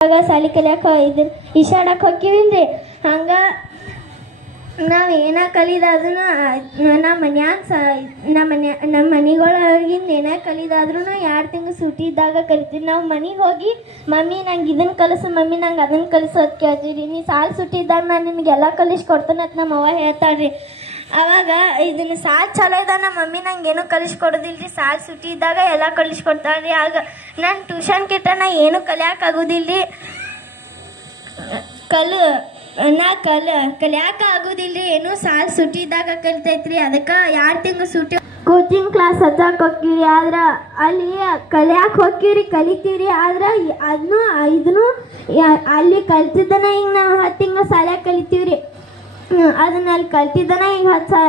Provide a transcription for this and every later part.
ಸಾಲಿ ಕಲಿಯಕ್ಕೆ ಇದು ಈಶಾಡಕ್ಕೆ ಹೋಗ್ತೀವಿಲ್ರಿ. ಹಂಗ ನಾವು ಏನ ಕಲಿದ ಅದನ್ನ ನಮ್ಮ ಮನ್ಯಾಗ ಸ, ನಮ್ಮ ಮನೆ, ನಮ್ಮ ಮನೆಗಳೊಳಗಿಂದ ಏನ ಕಲಿದಾದ್ರೂ ಎರಡು ತಿಂಗಳು ಸೂಟಿ ಇದ್ದಾಗ ಕಲಿತೀವಿ ನಾವು ಮನೆಗೆ ಹೋಗಿ, ಮಮ್ಮಿ ನಂಗೆ ಇದನ್ನ ಕಲಿಸು, ಮಮ್ಮಿ ನಂಗೆ ಅದನ್ನ ಕಲಿಸೋದು ಕೇಳ್ತೀವಿ ನೀ ಸಾಲು ಸೂಟಿ ಇದ್ದಾಗ ನಾನು ನಿಮಗೆಲ್ಲ ಕಲಿಸ್ಕೊಡ್ತೇನೆ ಅಂತ ನಮ್ಮ ಅವ್ವ ಹೇಳ್ತಾಳ್ರಿ. ಅವಾಗ ಇದನ್ನ ಸಾಲ್ ಚಲೋ ಇದ್ದ ನಮ್ಮ ಮಮ್ಮಿ ನಂಗೆ ಏನೂ ಕಲಿಸ್ಕೊಡೋದಿಲ್ರಿ. ಸಾಲ್ ಸುಟಿ ಇದ್ದಾಗ ಎಲ್ಲ ಕಲಿಸ್ಕೊಡ್ತಾಳ್ರಿ. ಆಗ ನಾನು ಟ್ಯೂಷನ್ ಕಿಟ್ಟ ನಾ ಏನೂ ಕಲಿಯೋಕ್ಕಾಗೋದಿಲ್ರಿ ಕಲು, ನಾ ಕಲ ಕಲಿಯಾಕ ಆಗೋದಿಲ್ರಿ ಏನು ಸಾಲ್ ಸುಟಿ ಇದ್ದಾಗ ಕಲಿತೈತ್ರಿ. ಅದಕ್ಕೆ ಎರಡು ತಿಂಗಳು ಸುಟಿ ಕೋಚಿಂಗ್ ಕ್ಲಾಸ್ ಹಚ್ಚಕ್ಕೆ ಹೋಗ್ತೀವಿ ಆದ್ರೆ ಅಲ್ಲಿ ಕಲಿಯಾಕೆ ಹೋಗ್ತೀವ್ರಿ ಕಲಿತೀರಿ. ಆದ್ರೆ ಅದನ್ನು ಇದನ್ನು ಅಲ್ಲಿ ಕಲ್ತಿದ್ದನ ಈಗ ನಾವು ಹತ್ತು ತಿಂಗಳು ಸಾಲ್ಯಾಗ ಕಲಿತೀವ್ರಿ. ಅದನ್ನ ಅಲ್ಲಿ ಕಲ್ತಿದ್ದನ. ಈಗ ಹತ್ತು ಸಾ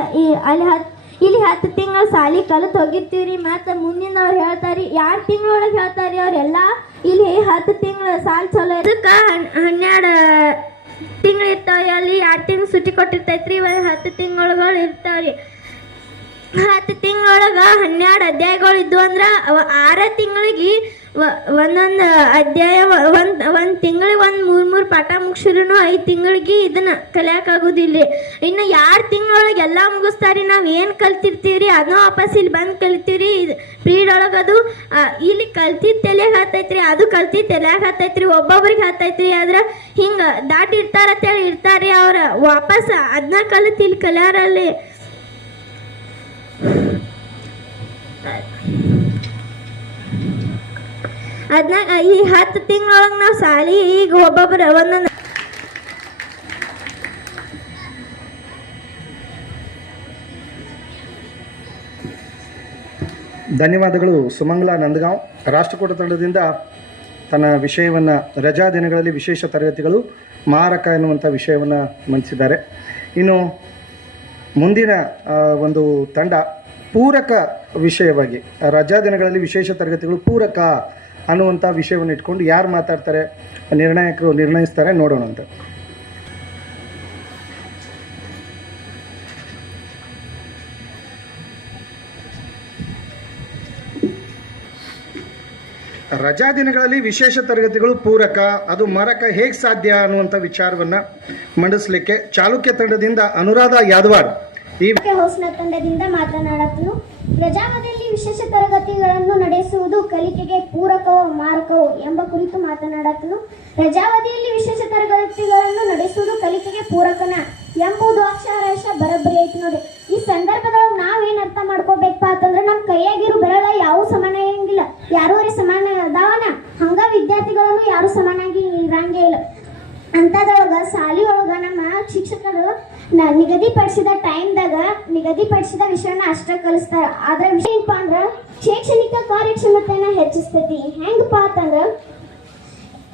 ಅಲ್ಲಿ ಹತ್ತು ಇಲ್ಲಿ ಹತ್ತು ತಿಂಗಳು ಸಾಲಿ ಕಲಿತು ಹೋಗಿರ್ತೀವ್ರಿ. ಮತ್ತು ಮುಂದಿನ ಅವ್ರು ಹೇಳ್ತಾರೆ ಎರಡು ತಿಂಗಳೊಳಗೆ ಹೇಳ್ತಾರೆ ಅವರೆಲ್ಲ ಇಲ್ಲಿ ಹತ್ತು ತಿಂಗಳು ಸಾಲ್ ಚಲೋ ಇದಕ್ಕೆ ಹನ್ನೆರಡು ತಿಂಗಳು ಇರ್ತಾವ್ರಿ. ಅಲ್ಲಿ ಎರಡು ತಿಂಗಳು ಸುಟ್ಟಿ ಕೊಟ್ಟಿರ್ತೈತ್ರಿ. ಒಂದು ಹತ್ತು ತಿಂಗಳುಗಳು ಇರ್ತಾವ್ರಿ. ಹತ್ತು ತಿಂಗಳೊಳಗೆ ಹನ್ನೆರಡು ಅಧ್ಯಾಯಗಳು ಇದ್ವು ಅಂದ್ರೆ ಆರ ತಿಂಗಳಿಗೆ ಒಂದೊಂದು ಅಧ್ಯಾಯ ಒಂದು ಒಂದು ತಿಂಗಳಿಗೆ ಒಂದು ಮೂರು ಮೂರು ಪಾಠ ಮುಗಿಸಿದ್ರು ಐದು ತಿಂಗಳಿಗೆ ಇದನ್ನ ಕಲಿಯೋಕ್ಕಾಗೋದಿಲ್ಲ ಇನ್ನು ಎರಡು ತಿಂಗಳೊಳಗೆ ಎಲ್ಲ ಮುಗಿಸ್ತಾರಿ, ನಾವು ಏನು ಕಲ್ತಿರ್ತೀವಿ ಅದನ್ನ ವಾಪಸ್ ಇಲ್ಲಿ ಬಂದು ಕಲಿತೀವಿ ಇದು ಪೀರಿಯಡ್ ಅದು ಇಲ್ಲಿ ಕಲ್ತಿದ್ದು ತಲೆಗೆ ಹತ್ತೈತ್ರಿ, ಅದು ಕಲ್ತಿದ್ದು ತಲೆಗೆ ಹತ್ತೈತ್ರಿ, ಒಬ್ಬೊಬ್ರಿಗೆ ಹತ್ತೈತ್ರಿ ಆದ್ರೆ ಹಿಂಗೆ ದಾಟಿ ಇರ್ತಾರತ್ತೇಳಿ ಇರ್ತಾರೆ ಅವ್ರು. ವಾಪಸ್ ಅದನ್ನ ಕಲಿತು ಇಲ್ಲಿ ಕಲಿಯಾರಲ್ಲಿ. ಅದನ್ನ ಈ ಹತ್ತು ತಿಂಗಳೊಳಗೆ ನಾವು ಸಾಲಿ ಈಗ ಒಬ್ಬೊಬ್ಬರು ಒಂದೊಂದು ಧನ್ಯವಾದಗಳು, ಸುಮಂಗ್ಲಾ ನಂದಗಾಂವ್. ರಾಷ್ಟ್ರಕೂಟ ತಂಡದಿಂದ ತನ್ನ ವಿಷಯವನ್ನು ರಜಾ ದಿನಗಳಲ್ಲಿ ವಿಶೇಷ ತರಗತಿಗಳು ಮಾರಕ ಎನ್ನುವಂಥ ವಿಷಯವನ್ನು ಮಂಡಿಸಿದ್ದಾರೆ. ಇನ್ನು ಮುಂದಿನ ಒಂದು ತಂಡ ಪೂರಕ ವಿಷಯವಾಗಿ, ರಜಾ ದಿನಗಳಲ್ಲಿ ವಿಶೇಷ ತರಗತಿಗಳು ಪೂರಕ ಅನ್ನುವಂಥ ವಿಷಯವನ್ನು ಇಟ್ಕೊಂಡು ಯಾರು ಮಾತಾಡ್ತಾರೆ, ನಿರ್ಣಾಯಕರು ನಿರ್ಣಯಿಸ್ತಾರೆ ಅಂತ. ರಜಾ ದಿನಗಳಲ್ಲಿ ವಿಶೇಷ ತರಗತಿಗಳು ಪೂರಕ, ಅದು ಮರಕ ಹೇಗೆ ಸಾಧ್ಯ ಅನ್ನುವಂಥ ವಿಚಾರವನ್ನು ಮಂಡಿಸಲಿಕ್ಕೆ ಚಾಲುಕ್ಯ ತಂಡದಿಂದ ಅನುರಾಧ ಯಾದವಾಡ್ ಈ ಹೊಸ ತಂಡದಿಂದ ಪ್ರಜಾವಧಿಯಲ್ಲಿ ವಿಶೇಷ ತರಗತಿಗಳನ್ನು ನಡೆಸುವುದು ಕಲಿಕೆಗೆ ಪೂರಕವೋ ಮಾರಕವೋ ಎಂಬ ಕುರಿತು ಮಾತನಾಡತ್ತನು ಪ್ರಜಾವಧಿಯಲ್ಲಿ ವಿಶೇಷ ತರಗತಿಗಳನ್ನು ನಡೆಸುವುದು ಕಲಿಕೆಗೆ ಪೂರಕನ ಎಂಬುದು ಅಕ್ಷರಾಂಶ ಬರಬರಿ ಐತಿ ನೋಡಿ. ಈ ಸಂದರ್ಭದೊಳಗೆ ಏನು ಅರ್ಥ ಮಾಡ್ಕೋಬೇಕಪ್ಪ ಅಂತಂದ್ರೆ ನಮ್ಮ ಕೈಯಾಗಿರೋ ಬೆರಳ ಯಾವ ಸಮಾನ ಇರಂಗಿಲ್ಲ ಯಾರೂ ಸಮಾನ ಅದಾವನ? ಹಂಗ ವಿದ್ಯಾರ್ಥಿಗಳನ್ನು ಯಾರು ಸಮಾನಾಗಿ ಇರಂಗೇ ಇಲ್ಲ. ಅಂತದೊಳಗ ಶಾಲಿ ಒಳಗ ನಮ್ಮ ಶಿಕ್ಷಕರು ನಿಗದಿಪಡಿಸಿದ ಟೈಮ್ದಾಗ ನಿಗದಿಪಡಿಸಿದ ವಿಷಯನ ಅಷ್ಟ ಕಲಿಸ್ತಾರ. ಆದ್ರೆ ವಿಷಯ ಏನಪ್ಪ ಅಂದ್ರ, ಶೈಕ್ಷಣಿಕ ಕಾರ್ಯಕ್ಷಮತೆಯನ್ನ ಹೆಚ್ಚಿಸ್ತೈತಿ. ಹೆಂಗಪ್ಪ ಅಂತಂದ್ರ,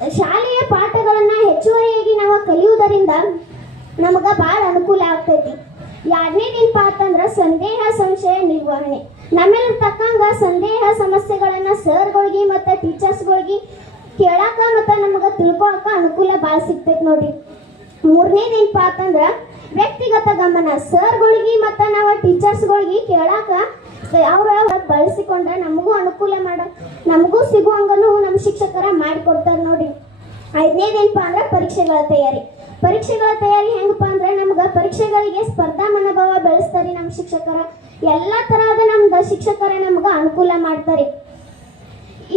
ಶಾಲೆಯ ಪಾಠಗಳನ್ನ ಹೆಚ್ಚುವರಿಯಾಗಿ ನಾವು ಕಲಿಯುವುದರಿಂದ ನಮಗ ಬಹಳ ಅನುಕೂಲ ಆಗ್ತೈತಿ. ಎರಡನೇದೇನಪ್ಪ ಅಂತಂದ್ರ, ಸಂದೇಹ ಸಂಶಯ ನಿರ್ವಹಣೆ. ನಮ್ಮೆಲ್ಲ ತಕ್ಕಂಗ ಸಂದೇಹ ಸಮಸ್ಯೆಗಳನ್ನ ಸರ್ಗಳಿಗೆ ಮತ್ತು ಟೀಚರ್ಸ್ಗಳಿಗೆ ಕೇಳಾಕ ಮತ್ತು ನಮಗ ತಿಳ್ಕೊಳಕ ಅನುಕೂಲ ಭಾಳ ಸಿಗ್ತೈತಿ ನೋಡ್ರಿ. ಮೂರನೇದೇನಪ್ಪ ಅಂತಂದ್ರ ವ್ಯಕ್ತಿಗತ ಗಮನ, ಸರ್ಗಳಿಗೆ ಮತ್ತು ನಾವು ಟೀಚರ್ಸ್ಗಳಿಗೆ ಕೇಳಾಕ ಅವ್ರ ಬಳಸಿಕೊಂಡ್ರೆ ನಮಗೂ ಅನುಕೂಲ ಮಾಡ, ನಮಗೂ ಸಿಗುವಂಗನು ನಮ್ಮ ಶಿಕ್ಷಕರ ಮಾಡಿಕೊಡ್ತಾರೆ ನೋಡಿ. ಐದನೇದೇನಪ್ಪ ಅಂದ್ರೆ ಪರೀಕ್ಷೆಗಳ ತಯಾರಿ. ಪರೀಕ್ಷೆಗಳ ತಯಾರಿ ಹೆಂಗಪ್ಪ ಅಂದ್ರೆ ನಮ್ಗೆ ಪರೀಕ್ಷೆಗಳಿಗೆ ಸ್ಪರ್ಧಾ ಮನೋಭಾವ ಬೆಳೆಸ್ತಾರೆ ನಮ್ಮ ಶಿಕ್ಷಕರ. ಎಲ್ಲ ತರಹದ ನಮ್ದು ಶಿಕ್ಷಕರ ನಮ್ಗೆ ಅನುಕೂಲ ಮಾಡ್ತಾರೆ.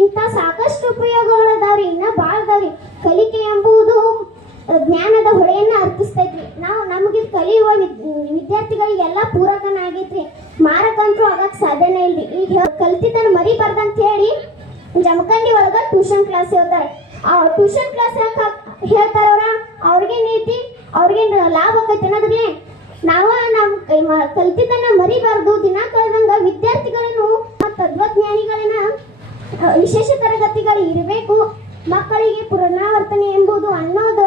ಇಂಥ ಸಾಕಷ್ಟು ಉಪಯೋಗಗಳು ಅದಾವ್ರಿ, ಇನ್ನ ಭಾಳ ಅದಾವ್ರಿ. ಕಲಿಕೆ ಎಂಬುದು ಜ್ಞಾನದ ಹೊಳೆಯನ್ನ ಅರ್ಪಿಸ್ತೈತ್ರಿ ನಾವು ನಮಗೆ ಕಲಿಯುವ ವಿದ್- ವಿದ್ಯಾರ್ಥಿಗಳಿಗೆಲ್ಲ ಪೂರಕನ ಆಗೈತ್ರಿ ಮಾರಕಂತೂ ಆಗಕ್ ಸಾಧ್ಯನೇ ಇಲ್ರಿ. ಈಗ ಕಲ್ತಿದ್ದನ್ನು ಮರಿಬಾರ್ದಂತ ಹೇಳಿ ಜಮಖಂಡಿ ಒಳಗ ಟ್ಯೂಷನ್ ಕ್ಲಾಸ್ ಹೇಳ್ತಾರೆ. ಆ ಟ್ಯೂಷನ್ ಕ್ಲಾಸ್ ಯಾಕೆ ಹೇಳ್ತಾರವ್ರ ಅವ್ರಿಗೆ ನೀತಿ, ಅವ್ರಿಗೆ ಲಾಭ ಆಕೈತಿ ಅನ್ನೋದ್ರಲ್ಲೇ. ನಾವ ಕೈ- ಕಲ್ತಿದ್ದನ್ನ ಮರಿಬಾರ್ದು. ದಿನ ಕಳೆದಂಗ ವಿದ್ಯಾರ್ಥಿಗಳನ್ನು ತತ್ವಜ್ಞಾನಿಗಳನ್ನ ವಿಶೇಷ ತರಗತಿಗಳು ಇರಬೇಕು ಮಕ್ಕಳಿಗೆ ಪುನರಾವರ್ತನೆ ಎಂಬುದು ಅನ್ನೋದು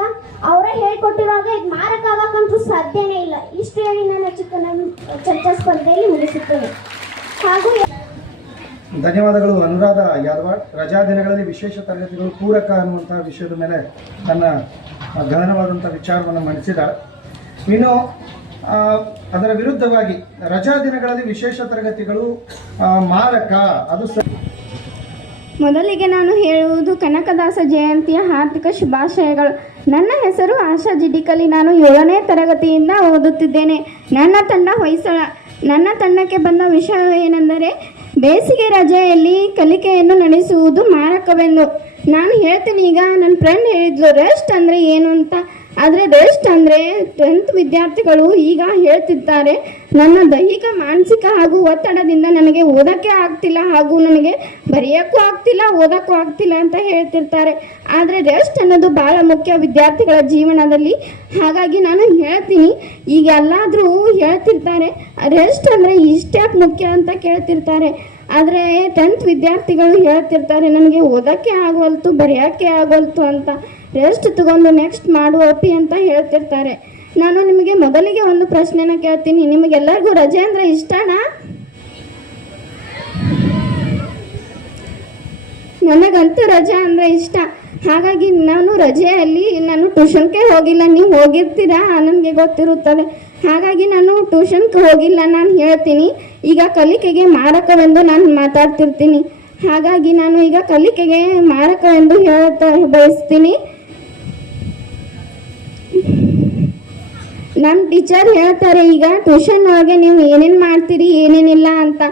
ಅವರೇ ಹೇಳ್ಕೊಟ್ಟಿರುವಾಗ ಇದು ಮಾರಕ ಆಗಕ್ಕಂತೂ ಸಾಧ್ಯನೇ ಇಲ್ಲ ಇಷ್ಟು ಹೇಳಿ ನಾನು ಚಿಕ್ಕ ಚರ್ಚಾ ಸ್ಪರ್ಧೆಯಲ್ಲಿ ಮುಗಿಸುತ್ತೇನೆ. ಹಾಗೂ ಧನ್ಯವಾದಗಳು, ಅನುರಾಧ ಯಾದವಾಡ್ ರಜಾ ದಿನಗಳಲ್ಲಿ ವಿಶೇಷ ತರಗತಿಗಳು ಪೂರಕ ಅನ್ನುವಂತಹ ವಿಷಯದ ಮೇಲೆ ತನ್ನ ಗಹನವಾದಂಥ ವಿಚಾರವನ್ನು ಮಂಡಿಸಿದ ಇನ್ನು ಅದರ ವಿರುದ್ಧವಾಗಿ ರಜಾ ದಿನಗಳಲ್ಲಿ ವಿಶೇಷ ತರಗತಿಗಳು ಮಾರಕ, ಅದು ಸ ಮೊದಲಿಗೆ ನಾನು ಹೇಳುವುದು ಕನಕದಾಸ ಜಯಂತಿಯ ಹಾರ್ದಿಕ ಶುಭಾಶಯಗಳು. ನನ್ನ ಹೆಸರು ಆಶಾ ಜಿಡಿಕಲಿ ನಾನು ಏಳನೇ ತರಗತಿಯಿಂದ ಓದುತ್ತಿದ್ದೇನೆ. ನನ್ನ ತಂಡ ಹೊಯ್ಸಳ. ನನ್ನ ತಂಡಕ್ಕೆ ಬಂದ ವಿಷಯವೇನೆಂದರೆ, ಬೇಸಿಗೆ ರಜೆಯಲ್ಲಿ ಕಲಿಕೆಯನ್ನು ನಡೆಸುವುದು ಮಾರಕವೆಂದು. ನಾನು ಹೇಳ್ತೀನಿ, ಈಗ ನನ್ನ ಫ್ರೆಂಡ್ ಹೇಳಿದ್ಲು ರೆಸ್ಟ್ ಅಂದರೆ ಏನು? ಅಂತ. ಆದರೆ ರೆಸ್ಟ್ ಅಂದರೆ ಟೆಂತ್ ವಿದ್ಯಾರ್ಥಿಗಳು ಈಗ ಹೇಳ್ತಿರ್ತಾರೆ, ನನ್ನ ದೈಹಿಕ, ಮಾನಸಿಕ ಹಾಗೂ ಒತ್ತಡದಿಂದ ನನಗೆ ಓದೋಕ್ಕೆ ಆಗ್ತಿಲ್ಲ ಹಾಗೂ ನನಗೆ ಬರೆಯೋಕ್ಕೂ ಆಗ್ತಿಲ್ಲ, ಓದೋಕ್ಕೂ ಆಗ್ತಿಲ್ಲ ಅಂತ ಹೇಳ್ತಿರ್ತಾರೆ. ಆದರೆ ರೆಸ್ಟ್ ಅನ್ನೋದು ಭಾಳ ಮುಖ್ಯ ವಿದ್ಯಾರ್ಥಿಗಳ ಜೀವನದಲ್ಲಿ. ಹಾಗಾಗಿ ನಾನು ಹೇಳ್ತೀನಿ, ಈಗ ಎಲ್ಲಾದರೂ ಹೇಳ್ತಿರ್ತಾರೆ ರೆಸ್ಟ್ ಅಂದರೆ ಇಷ್ಟ್ಯಾಕೆ ಮುಖ್ಯ ಅಂತ ಕೇಳ್ತಿರ್ತಾರೆ. ಆದರೆ ಟೆಂತ್ ವಿದ್ಯಾರ್ಥಿಗಳು ಹೇಳ್ತಿರ್ತಾರೆ, ನನಗೆ ಓದೋಕ್ಕೆ ಆಗೋಲ್ತು ಬರೆಯೋಕ್ಕೆ ಆಗೋಲ್ತು ಅಂತ. ರೆಸ್ಟ್ ತಗೊಂಡು ನೆಕ್ಸ್ಟ್ ಮಾಡು ಅಪ್ಪಿ ಅಂತ ಹೇಳ್ತಿರ್ತಾರೆ. ನಾನು ನಿಮಗೆ ಮೊದಲಿಗೆ ಒಂದು ಪ್ರಶ್ನೆನ ಕೇಳ್ತೀನಿ. ನಿಮಗೆಲ್ಲರಿಗೂ ರಜೆ ಅಂದರೆ ಇಷ್ಟನಾ? ನನಗಂತೂ ರಜೆ ಅಂದರೆ ಇಷ್ಟ. ಹಾಗಾಗಿ ನಾನು ರಜೆಯಲ್ಲಿ ನಾನು ಟ್ಯೂಷನ್ಗೆ ಹೋಗಿಲ್ಲ. ನೀವು ಹೋಗಿರ್ತೀರಾ? ನನಗೆ ಗೊತ್ತಿರುತ್ತದೆ. ಹಾಗಾಗಿ ನಾನು ಟ್ಯೂಷನ್ಗೆ ಹೋಗಿಲ್ಲ ನಾನು ಹೇಳ್ತೀನಿ. ಈಗ ಕಲಿಕೆಗೆ ಮಾರಕವೆಂದು ನಾನು ಮಾತಾಡ್ತಿರ್ತೀನಿ. ಹಾಗಾಗಿ ನಾನು ಈಗ ಕಲಿಕೆಗೆ ಮಾರಕವೆಂದು ಹೇಳ್ತಾ ಬಯಸ್ತೀನಿ. ನಮ್ಮ ಟೀಚರ್ ಹೇಳ್ತಾರೆ, ಈಗ ಟ್ಯೂಷನ್ ಒಳಗೆ ನೀವು ಏನೇನು ಮಾಡ್ತೀರಿ, ಏನೇನಿಲ್ಲ ಅಂತ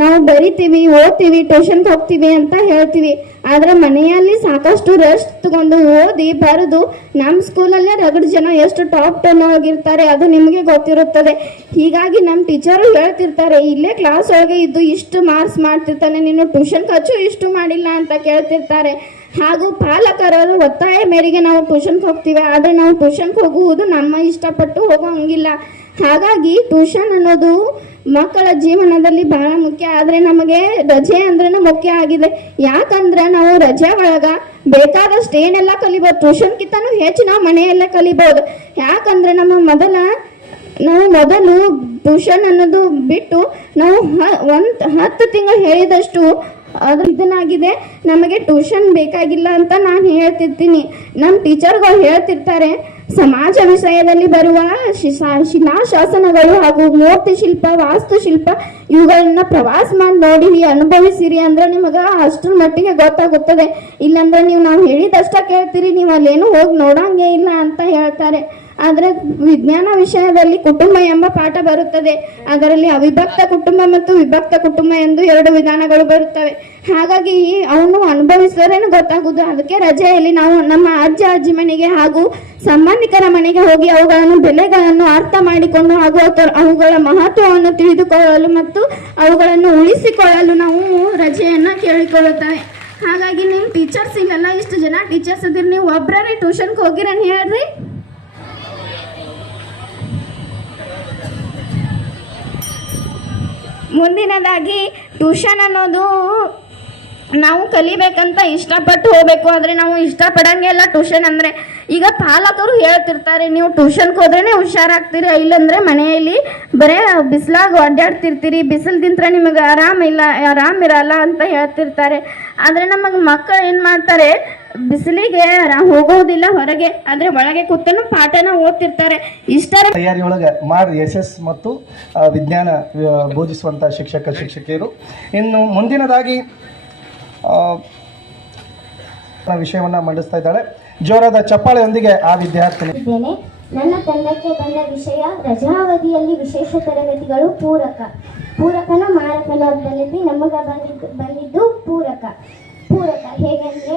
ನಾವು ಬರಿತೀವಿ, ಓದ್ತೀವಿ ಟ್ಯೂಷನ್ಗೆ ಹೋಗ್ತೀವಿ ಅಂತ ಹೇಳ್ತೀವಿ. ಆದರೆ ಮನೆಯಲ್ಲಿ ಸಾಕಷ್ಟು ರೆಸ್ಟ್ ತಗೊಂಡು ಓದಿ ಬರೆದು ನಮ್ಮ ಸ್ಕೂಲಲ್ಲೇ ರಗಡ್ ಜನ ಎಷ್ಟು ಟಾಪ್ ಟೆನ್ ಆಗಿರ್ತಾರೆ, ಅದು ನಿಮಗೆ ಗೊತ್ತಿರುತ್ತದೆ. ಹೀಗಾಗಿ ನಮ್ಮ ಟೀಚರು ಹೇಳ್ತಿರ್ತಾರೆ, ಇಲ್ಲೇ ಕ್ಲಾಸ್ ಒಳಗೆ ಇದ್ದು ಇಷ್ಟು ಮಾರ್ಕ್ಸ್ ಮಾಡ್ತಿರ್ತಾನೆ, ನೀನು ಟ್ಯೂಷನ್ ಖರ್ಚು ಇಷ್ಟು ಮಾಡಿಲ್ಲ ಅಂತ ಕೇಳ್ತಿರ್ತಾರೆ. ಹಾಗೂ ಪಾಲಕರು ಒತ್ತಾಯ ಮೇರೆಗೆ ನಾವು ಟ್ಯೂಷನ್ಗೆ ಹೋಗ್ತೀವಿ. ಆದರೆ ನಾವು ಟ್ಯೂಷನ್ಗೆ ಹೋಗುವುದು ನಮ್ಮ ಇಷ್ಟಪಟ್ಟು ಹೋಗೋ ಹಂಗಿಲ್ಲ ಹಾಗಾಗಿ ಟ್ಯೂಷನ್ ಅನ್ನೋದು ಮಕ್ಕಳ ಜೀವನದಲ್ಲಿ ಬಹಳ ಮುಖ್ಯ. ಆದರೆ ನಮಗೆ ರಜೆ ಅಂದ್ರೂ ಮುಖ್ಯ ಆಗಿದೆ. ಯಾಕಂದ್ರೆ ನಾವು ರಜೆ ಒಳಗ ಬೇಕಾದಷ್ಟು ಏನೆಲ್ಲ ಕಲಿಬೋದು. ಟ್ಯೂಷನ್ಗಿಂತನೂ ಹೆಚ್ಚು ನಾವು ಮನೆಯಲ್ಲೇ ಕಲಿಬೋದು. ಯಾಕಂದ್ರೆ ನಮ್ಮ ಮೊದಲ, ನಾವು ಮೊದಲು ಟ್ಯೂಷನ್ ಅನ್ನೋದು ಬಿಟ್ಟು ನಾವು ಒಂದು ಹತ್ತು ತಿಂಗಳು ಹೇಳಿದಷ್ಟು ಅದು ಇದನ್ನಾಗಿದೆ, ನಮಗೆ ಟ್ಯೂಷನ್ ಬೇಕಾಗಿಲ್ಲ ಅಂತ ನಾನು ಹೇಳ್ತಿರ್ತೀನಿ. ನಮ್ಮ ಟೀಚರ್ಗಳು ಹೇಳ್ತಿರ್ತಾರೆ, ಸಮಾಜ ವಿಷಯದಲ್ಲಿ ಬರುವ ಶಿಲಾಶಾಸನಗಳು ಹಾಗೂ ಮೂರ್ತಿ ಶಿಲ್ಪ ವಾಸ್ತುಶಿಲ್ಪ, ಇವುಗಳನ್ನ ಪ್ರವಾಸ ಮಾಡಿ ನೋಡಿರಿ ಅನುಭವಿಸಿರಿ ಅಂದ್ರೆ ನಿಮಗೆ ಅಷ್ಟರ ಮಟ್ಟಿಗೆ ಗೊತ್ತಾಗುತ್ತದೆ. ಇಲ್ಲಾಂದ್ರೆ ನೀವು ನಾವು ಹೇಳಿದಷ್ಟ ಕೇಳ್ತೀರಿ, ನೀವು ಅಲ್ಲೇನು ಹೋಗಿ ನೋಡಂಗೆ ಇಲ್ಲ ಅಂತ ಹೇಳ್ತಾರೆ. ಆದರೆ ವಿಜ್ಞಾನ ವಿಷಯದಲ್ಲಿ ಕುಟುಂಬ ಎಂಬ ಪಾಠ ಬರುತ್ತದೆ. ಅದರಲ್ಲಿ ಅವಿಭಕ್ತ ಕುಟುಂಬ ಮತ್ತು ವಿಭಕ್ತ ಕುಟುಂಬ ಎಂದು ಎರಡು ವಿಧಾನಗಳು ಬರುತ್ತವೆ. ಹಾಗಾಗಿ ಅವನು ಅನುಭವಿಸಿದ್ರೇನು ಗೊತ್ತಾಗುವುದು? ಅದಕ್ಕೆ ರಜೆಯಲ್ಲಿ ನಾವು ನಮ್ಮ ಅಜ್ಜ, ಅಜ್ಜಿ ಮನೆಗೆ ಹಾಗೂ ಸಂಬಂಧಿಕರ ಮನೆಗೆ ಹೋಗಿ ಅವುಗಳನ್ನು, ಬೆಲೆಗಳನ್ನು ಅರ್ಥ ಮಾಡಿಕೊಂಡು ಹಾಗೂ ಅವುಗಳ- ಮಹತ್ವವನ್ನು ತಿಳಿದುಕೊಳ್ಳಲು ಮತ್ತು ಅವುಗಳನ್ನು ಉಳಿಸಿಕೊಳ್ಳಲು ನಾವು ರಜೆಯನ್ನು ಕೇಳಿಕೊಳ್ಳುತ್ತೇವೆ. ಹಾಗಾಗಿ ನಿಮ್ಮ ಟೀಚರ್ಸ್ ಇಲ್ಲೆಲ್ಲ ಇಷ್ಟು ಜನ ಟೀಚರ್ಸ್ ಇದ್ದೀರಿ ನೀವು ಒಬ್ಬರೇ ಟ್ಯೂಷನ್ಗೆ ಹೋಗಿರನ್ ಹೇಳ್ರಿ. ಮುಂದಿನದಾಗಿ ಟ್ಯೂಷನ್ ಅನ್ನೋದು ನಾವು ಕಲಿಬೇಕಂತ ಇಷ್ಟಪಟ್ಟು ಹೋಗ್ಬೇಕು, ಆದರೆ ನಾವು ಇಷ್ಟಪಡಂಗೆಲ್ಲ ಟ್ಯೂಷನ್ ಅಂದರೆ ಈಗ ಪಾಲಕರು ಹೇಳ್ತಿರ್ತಾರೆ, ನೀವು ಟ್ಯೂಷನ್ಗೆ ಹೋದ್ರೇನೆ ಹುಷಾರಾಗ್ತೀರಿ, ಇಲ್ಲಂದ್ರೆ ಮನೆಯಲ್ಲಿ ಬರೇ ಬಿಸಿಲಾಗ ಅಡ್ಡಾಡ್ತಿರ್ತೀರಿ ಬಿಸಿಲ್ದಿಂತ್ರ ನಿಮಗೆ ಆರಾಮಿಲ್ಲ ಆರಾಮ್ ಇರಲ್ಲ ಅಂತ ಹೇಳ್ತಿರ್ತಾರೆ. ಆದರೆ ನಮಗೆ ಮಕ್ಕಳು ಏನು ಮಾಡ್ತಾರೆ, ಬಿಸಿಲಿಗೆ ಹೋಗೋದಿಲ್ಲ ಹೊರಗೆ, ಆದರೆ ಒಳಗೆ ಕೂತನು ಪಾಠನ ಓದ್ತಿರ್ತಾರೆ. ಇಷ್ಟರ ತಯಾರಿಯೊಳಗೆ ಮಾಡಿ ಎಸ್ ಎಸ್ ಮತ್ತು ವಿಜ್ಞಾನ ಬೋಧಿಸುವಂತ ಶಿಕ್ಷಕ, ಶಿಕ್ಷಕಿಯರು. ಇನ್ನು ಮುಂದಿನದಾಗಿ ವಿಷಯವನ್ನು ಮಂಡಿಸ್ತಾ ಇದ್ದಾಳೆ. ಜೋರಾದ ಚಪ್ಪಾಳೆಯೊಂದಿಗೆ ಆ ವಿದ್ಯಾರ್ಥಿನಿ. ನನ್ನ ತಂಡಕ್ಕೆ ಬಂದ ವಿಷಯ ರಜಾವಧಿಯಲ್ಲಿ ವಿಶೇಷ ತರಗತಿಗಳು ಪೂರಕ. ಪೂರಕನ ಮಾರಕನ ನಮಗ ಬಂದಿದ್ದು ಬಂದಿದ್ದು ಪೂರಕ. ಪೂರಕ ಹೇಗೆಂದ್ರೆ,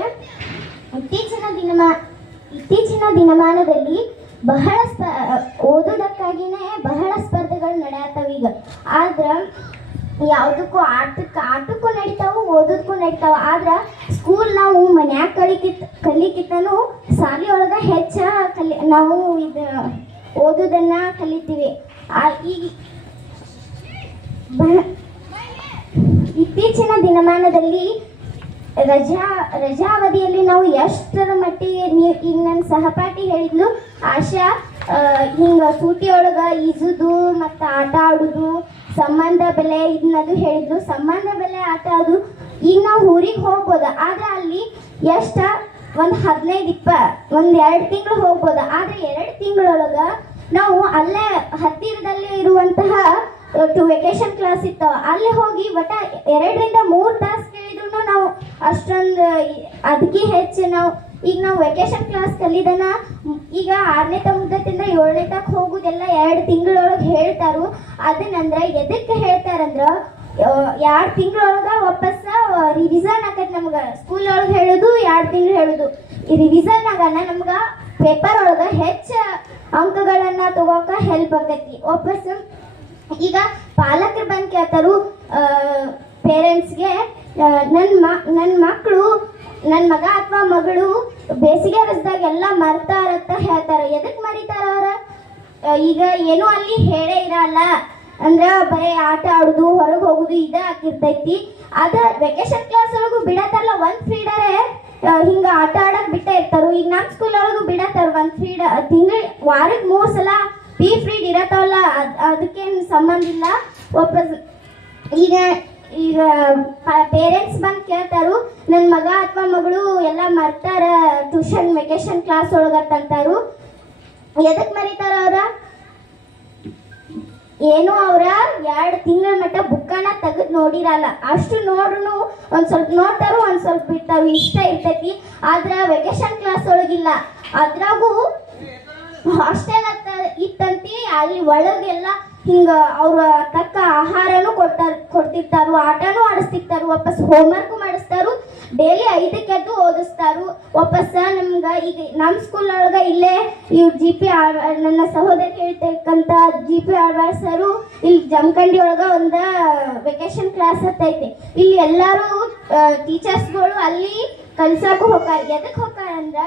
ಇತ್ತೀಚಿನ ದಿನಮಾ, ಇತ್ತೀಚಿನ ದಿನಮಾನದಲ್ಲಿ ಬಹಳ ಸ್ಪ, ಓದೋದಕ್ಕಾಗಿನೇ ಬಹಳ ಸ್ಪರ್ಧೆಗಳು ನಡೆಯತ್ತವೀಗ. ಆದ್ರ ಯಾವುದಕ್ಕೂ ಆಟಕ್ಕೆ, ಆಟಕ್ಕೂ ನಡೀತಾವು, ಓದೋದಕ್ಕೂ ನಡೀತಾವ. ಆದ್ರೆ ಸ್ಕೂಲ್ ನಾವು ಮನ್ಯಾಗ ಕಲಿಕಿತ್, ಕಲಿಕಿತ್ತನು ಶಾಲೆ ಒಳಗೆ ಹೆಚ್ಚ ಕಲಿ, ನಾವು ಇದು ಓದೋದನ್ನ ಕಲಿತೀವಿ. ಈಗ ಇತ್ತೀಚಿನ ದಿನಮಾನದಲ್ಲಿ ರಜಾ, ರಜಾವಧಿಯಲ್ಲಿ ನಾವು ಎಷ್ಟರ ಮಟ್ಟಿಗೆ ಈಗ ನನ್ನ ಸಹಪಾಠಿ ಹೇಳಿದ್ಲು, ಆಶಾ ಹಿಂಗ ಸೂಟಿ ಒಳಗ ಈಜುದು ಮತ್ತು ಆಟ ಆಡುದು ಸಂಬಂಧ ಬೆಲೆ ಇದನ್ನದು ಹೇಳಿದ್ರು. ಸಂಬಂಧ ಬೆಲೆ ಆಟ ಅದು ಈಗ ನಾವು ಊರಿಗೆ ಹೋಗ್ಬೋದು. ಆದ್ರೆ ಅಲ್ಲಿ ಎಷ್ಟ? ಒಂದು ಹದಿನೈದು ಇಪ್ಪ, ಒಂದು ಎರಡು ತಿಂಗಳು ಹೋಗ್ಬೋದು. ಆದ್ರೆ ಎರಡು ತಿಂಗಳೊಳಗೆ ನಾವು ಅಲ್ಲೇ ಹತ್ತಿರದಲ್ಲಿ ಇರುವಂತಹ ಟು ವೆಕೇಶನ್ ಕ್ಲಾಸ್ ಇರ್ತಾವ ಅಲ್ಲಿ ಹೋಗಿ ಒಟ್ಟ ಎರಡರಿಂದ ಮೂರು ತಾಸು ಕೇಳಿದ್ರು ನಾವು ಅಷ್ಟೊಂದು ಅದಕ್ಕೆ ಹೆಚ್ಚು ನಾವು ಈಗ ನಾವು ವೆಕೇಶನ್ ಕ್ಲಾಸ್ ಕಲಿದನ, ಈಗ ಆರನೇ ತಮುದದಿಂದ ಏಳನೇ ತಕ್ಕ ಹೋಗುದೆಲ್ಲ ಎರಡು ತಿಂಗಳೊಳಗೆ ಹೇಳ್ತಾರು. ಅದನ್ನಂದ್ರೆ ಎದಕ್ಕೆ ಹೇಳ್ತಾರಂದ್ರ ಎರಡು ತಿಂಗಳೊಳಗ ವಾಪಸ್ ರಿವಿಸನ್ ಆಕೈತಿ ನಮ್ಗೆ. ಸ್ಕೂಲ್ ಒಳಗೆ ಹೇಳೋದು, ಎರಡು ತಿಂಗಳು ಹೇಳೋದು. ಈ ರಿವಿಸನ್ ಆಗನ ನಮ್ಗೆ ಪೇಪರ್ ಒಳಗೆ ಹೆಚ್ಚು ಅಂಕಗಳನ್ನ ತಗೋಕ ಹೆಲ್ಪ್ ಆಗತ್ತಿ. ವಾಪಸ್ ಈಗ ಪಾಲಕರು ಬಂದು ಕೇಳ್ತಾರು ಪೇರೆಂಟ್ಸ್ಗೆ ನನ್ನ ಮ ನನ್ನ ಮಕ್ಕಳು ನನ್ನ ಮಗ ಅಥವಾ ಮಗಳು ಬೇಸಿಗೆ ರಜದಾಗ ಎಲ್ಲ ಮರ್ತಾರಂತ ಹೇಳ್ತಾರೆ. ಎದಕ್ಕೆ ಮರಿತಾರ ಅವ್ರ? ಈಗ ಏನೂ ಅಲ್ಲಿ ಹೇಳೇ ಇರಲ್ಲ. ಅಂದ್ರೆ ಬರೀ ಆಟ ಆಡುದು, ಹೊರಗೆ ಹೋಗುದು ಇದ ಆಗಿರ್ತೈತಿ. ಅದ ವೆಕೇಶನ್ ಕ್ಲಾಸ್ ಒಳಗು ಬಿಡತ್ತಲ್ಲ ಒಂದ್ ಫ್ರೀಡರೇ ಹಿಂಗ ಆಟ ಆಡಕ್ ಬಿಟ್ಟೆ ಇರ್ತಾರ. ಈಗ ನಮ್ ಸ್ಕೂಲ್ ಒಳಗು ಬಿಡತ್ತಾರ ಒಂದ್ ಫ್ರೀಡ ತಿಂಗಳ ವಾರಕ್ಕೆ ಮೂರ್ ಸಲ ಪಿ ಫ್ರೀಡ್ ಇರತ್ತವಲ್ಲ ಅದಕ್ಕೇನು ಸಂಬಂಧ ಇಲ್ಲ. ವಾಪಸ್ ಈಗ ಈಗ ಪೇರೆಂಟ್ಸ್ ಬಂದು ಕೇಳ್ತಾರು ನನ್ನ ಮಗ ಅಥವಾ ಮಗಳು ಎಲ್ಲ ಮರ್ತಾರ ಟ್ಯೂಷನ್ ವೆಕೇಶನ್ ಕ್ಲಾಸ್ ಒಳಗತ್ತಂತಾರು ಎದಕ್ಕೆ ಮರಿತಾರ ಅವ್ರ? ಏನು ಅವರ ಎರಡು ತಿಂಗಳ ಮಟ್ಟ ಬುಕ್ಕನ್ನ ತೆಗೆದು ನೋಡಿರಲ್ಲ. ಅಷ್ಟು ನೋಡ್ರು ಒಂದ್ ಸ್ವಲ್ಪ ನೋಡ್ತಾರು, ಒಂದ್ ಸ್ವಲ್ಪ ಬಿಡ್ತಾವ ಇಷ್ಟ ಇರ್ತೈತಿ. ಆದ್ರ ವೆಕೇಶನ್ ಕ್ಲಾಸ್ ಒಳಗಿಲ್ಲ. ಅದ್ರಾಗೂ ಹಾಸ್ಟೆಲ್ ಇತ್ತಂತಿ, ಅಲ್ಲಿ ಒಳಗೆಲ್ಲ ಹಿಂಗ ಅವ್ರ ತಕ್ಕ ಆಹಾರನು ಕೊಡ್ತಾರ, ಕೊಡ್ತಿರ್ತಾರು, ಆಟನೂ ಆಡಿಸ್ತಿರ್ತಾರು, ವಾಪಸ್ ಹೋಮ್ವರ್ಕು ಮಾಡಿಸ್ತಾರು ಡೈಲಿ ಐದಕ್ಕೆ ಎದ್ದು ಓದಿಸ್ತಾರು. ವಾಪಸ್ ನಮ್ಗ ಈಗ ನಮ್ಮ ಸ್ಕೂಲ್ ಒಳಗ ಇಲ್ಲೇ ಇವ್ರು ಜಿ ಪಿ ನನ್ನ ಸಹೋದರಿ ಹೇಳ್ತಕ್ಕಂತ ಜಿ ಪಿ ಆಳ್ವಾಳ್ ಸರು ಇಲ್ಲಿ ಜಮಖಂಡಿ ಒಳಗ ಒಂದ ವೆಕೇಶನ್ ಕ್ಲಾಸ್ ಹತ್ತೈತಿ. ಇಲ್ಲಿ ಎಲ್ಲಾರು ಟೀಚರ್ಸ್ಗಳು ಅಲ್ಲಿ ಕಲ್ಸಕ್ಕೂ ಹೋಗಾರ ಎದಕ್ ಹೋಗಾರ ಅಂದ್ರ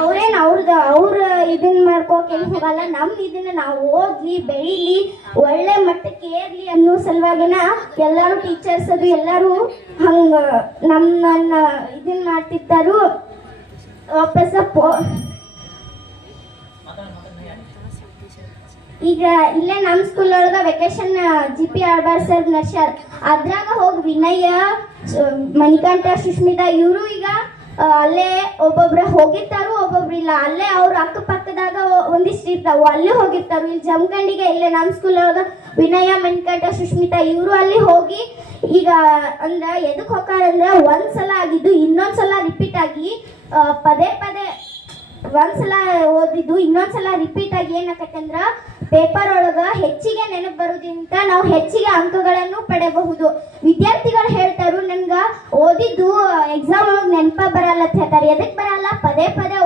ಅವ್ರೇನ್ ಅವ್ರದ ಅವ್ರ ಇದನ್ ಮಾಡ್ಕೋಕೆ ಹೋಗಲ್ಲ, ನಮ್ ಇದನ್ನ ನಾವು ಹೋಗ್ಲಿ ಬೆಳಿಲಿ, ಒಳ್ಳೆ ಮಟ್ಟಕ್ಕೆ ಏರ್ಲಿ ಅನ್ನೋ ಸಲುವಾಗಿನ ಎಲ್ಲಾರು ಟೀಚರ್ಸ್ ಅದು ಎಲ್ಲಾರು ಹಂಗ ನಮ್ ನನ್ನ ಇದನ್ ಮಾಡ್ತಿರ್ತಾರು ವಾಪಸ್ ಪೋ ಈಗ ಇಲ್ಲೇ ನಮ್ಮ ಸ್ಕೂಲ್ ಒಳಗ ವೆಕೇಶನ್ ಜಿ ಪಿ ಆಳ್ಬಾರ್ ಸರ್ ನರ್ಸರ್ ಅದ್ರಾಗ ಹೋಗಿ ವಿನಯ ಮಣಿಕಾಂತ, ಸುಷ್ಮಿತಾ, ಇವರು ಈಗ ಅಲ್ಲೇ ಒಬ್ಬೊಬ್ರು ಹೋಗಿರ್ತಾರು, ಒಬ್ಬೊಬ್ರು ಇಲ್ಲ. ಅಲ್ಲೇ ಅವ್ರ ಅಕ್ಕಪಕ್ಕದಾಗ ಒಂದಿಷ್ಟು ಇರ್ತಾವು. ಅಲ್ಲೇ ಹೋಗಿರ್ತಾರು. ಇಲ್ಲಿ ಜಮಖಂಡಿಗೆ ಇಲ್ಲೇ ನಮ್ಮ ಸ್ಕೂಲ್ ಒಳಗ ವಿನಯ ಮಣಿಕಂಠ ಸುಷ್ಮಿತಾ ಇವರು ಅಲ್ಲಿ ಹೋಗಿ ಈಗ ಅಂದ್ರ ಎದಕ್ ಹೋಗ್ತಾರಂದ್ರೆ ಅಂದ್ರ ಒಂದ್ ಸಲ ಆಗಿದ್ದು ಇನ್ನೊಂದ್ಸಲ ರಿಪೀಟ್ ಆಗಿ ಪದೇ ಪದೇ ಒಂದ್ಸಲ ಓದಿದ್ದು ಇನ್ನೊಂದ್ಸಲ ರಿಪೀಟ್ ಆಗಿ ಏನಾಕತ್ತಂದ್ರ ಪೇಪರ್ ಒಳಗ ಹೆಚ್ಚಿಗೆ ನೆನಪು ಬರೋದ್ರಿಂದ ನಾವು ಹೆಚ್ಚಿಗೆ ಅಂಕಗಳನ್ನು ಪಡೆಯಬಹುದು ವಿದ್ಯಾರ್ಥಿಗಳು ಹೇಳ್ತಾರು, ನನ್ಗ ಓದಿದ್ದು ಎಕ್ಸಾಮ್ ಒಳಗೆ ನೆನಪ ಬರಲ್ಲ ಅಂತ ಹೇಳ್ತಾರೆ ಎದಕ್ ಬರಲ್ಲ? ಪದೇ ಪದೇ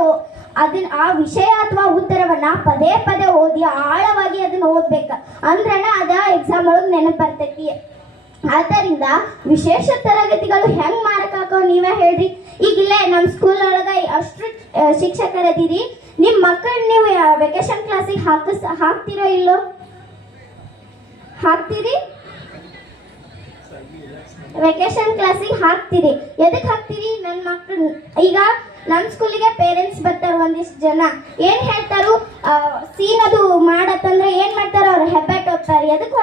ಅದನ್ನ ಆ ವಿಷಯ ಅಥವಾ ಉತ್ತರವನ್ನ ಪದೇ ಪದೇ ಓದಿ, ಆಳವಾಗಿ ಅದನ್ನ ಓದ್ಬೇಕ. ಅಂದ್ರನ ಅದ ಎಕ್ಸಾಮ್ ಒಳಗೆ ನೆನಪು ಬರ್ತೈತಿ. ಆದ್ದರಿಂದ ವಿಶೇಷ ತರಗತಿಗಳು ಹೆಂಗ್ ಮಾಡಕ್ಕಾಕೋ ನೀವೇ ಹೇಳ್ರಿ. ಈಗ ಇಲ್ಲೇ ನಮ್ಮ ಸ್ಕೂಲ್ ಒಳಗ ಅಷ್ಟು ಶಿಕ್ಷಕರದಿರಿ. ನಿಮ್ಮ ಮಕ್ಕಳನ್ನ ನೀವು ವೆಕೇಶನ್ ಕ್ಲಾಸಿಗೆ ಹಾಕಿಸ್ ಹಾಕ್ತೀರೋ ಇಲ್ಲೋ? ಹಾಕ್ತೀರಿ? ವೆಕೇಶನ್ ಕ್ಲಾಸಿಗೆ ಹಾಕ್ತೀರಿ. ಎದಕ್ಕೆ ಹಾಕ್ತೀರಿ? ನನ್ನ ಮಕ್ಕಳು ಈಗ ನಮ್ಮ ಸ್ಕೂಲಿಗೆ ಪೇರೆಂಟ್ಸ್ ಬರ್ತಾರೆ ಒಂದಿಷ್ಟು ಜನ. ಏನ್ ಹೇಳ್ತಾರು? ಸೀನ್ ಅದು ಮಾಡತ್ತಂದ್ರೆ ಏನ್ ಮಾಡ್ತಾರ ಅವ್ರು ಹೆಬ್ಬೆಟ್ ಹೋಗ್ತಾರೆ ಎದಕ್ಕೆ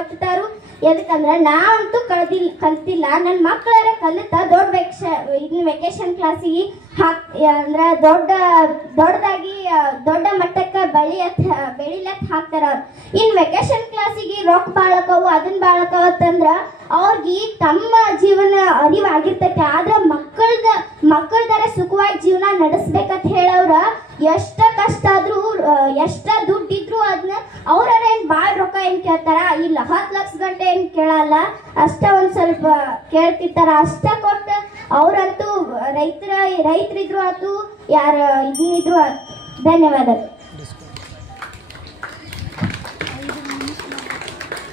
ಒತ್ತಾರು ಎದಕ್ಕಂದ್ರೆ ನಾವಂತೂ ಕಳ್ದಿಲ್ಲ ಕಲ್ತಿಲ್ಲ. ನನ್ನ ಮಕ್ಕಳರ ಕಲಿತ ದೊಡ್ಡ ವೆಕ್ಷ ಇನ್ನು ವೆಕೇಶನ್ ಕ್ಲಾಸಿಗೆ ಹಾಕ್ ಅಂದ್ರೆ ದೊಡ್ಡ, ದೊಡ್ಡದಾಗಿ ದೊಡ್ಡ ಮಟ್ಟಕ್ಕೆ ಬೆಳಿಯತ್ ಬೆಳಿಲತ್ ಹಾಕ್ತಾರ ಅವ್ರು. ಇನ್ ವೆಕೇಶನ್ ಕ್ಲಾಸಿಗೆ ರೊಕ್ಕ ಬಾಳಕವು ಅದನ್ನ ಬಾಳಕವತ್ತಂದ್ರ ಅವ್ರಿಗೆ ತಮ್ಮ ಜೀವನ ಅರಿವಾಗಿರ್ತೈತೆ. ಆದ್ರೆ ಮಕ್ಕಳದ, ಮಕ್ಕಳ್ದಾರ ಸುಖವಾಗಿ ಜೀವನ ನಡೆಸ್ಬೇಕಂತ ಹೇಳವ್ರ ಎಷ್ಟ ಕಷ್ಟ ಆದ್ರೂ ಎಷ್ಟ ದುಡ್ಡಿದ್ರು ಅದನ್ನ ಅವ್ರ ಏನ್ ರೊಕ್ಕ ಏನ್ ಕೇಳ್ತಾರ? ಇಲ್ಲ, ಹತ್ತು ಲಕ್ಷ ಗಂಟೆ ಏನ್ ಕೇಳಲ್ಲ. ಅಷ್ಟ ಒಂದ್ ಸ್ವಲ್ಪ ಕೇಳ್ತಿರ್ತಾರ. ಅಷ್ಟ ಕೊಟ್ಟ ಅವ್ರಂತೂ ರೈತರ, ರೈತರಿದ್ರು ಆತು, ಯಾರು ಇದ್ರು ಧನ್ಯವಾದಗಳು.